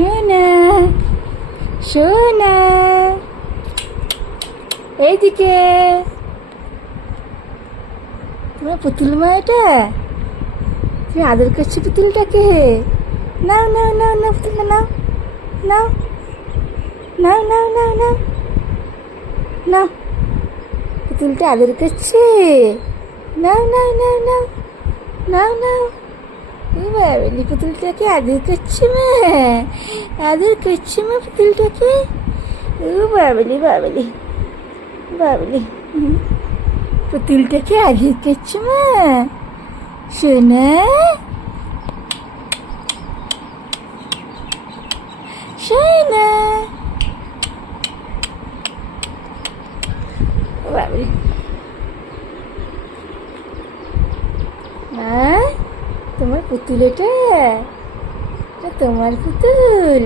সোনা সোনা এইদিকে তোমার পুতুল মা এটা তুমি আদর করছো পুতুলটাকে নাও নাও নাও নাও পুতুলটা নাও নাও নাও নাও নাও নাও নাও পুতুলটা আদর করছে নাও নাও নাও নাও নাও নাও বাবলি পুতুলটাকে আদর করছে মা আদর করছে মা পুতুলটাকে ও বাবলি বাবলি বাবলি পুতুলটাকে আদর করছে মা সোনা সোনা বাবলি তোমার পুতুল এটা তোমার পুতুল